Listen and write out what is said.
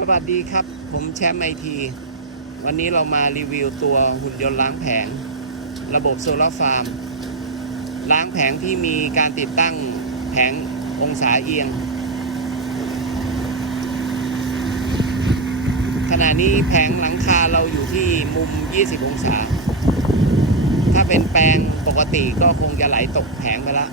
สวัสดีครับ ผมแชมป์ไอที วันนี้เรามารีวิวตัวหุ่นยนต์ล้างแผง ระบบโซลาร์ฟาร์ม ล้างแผงที่มีการติดตั้งแผงองศาเอียง ขณะนี้แผงหลังคาเราอยู่ที่มุม 20 องศา ถ้าเป็นแปลงปกติก็คงจะไหลตกแผงไปละ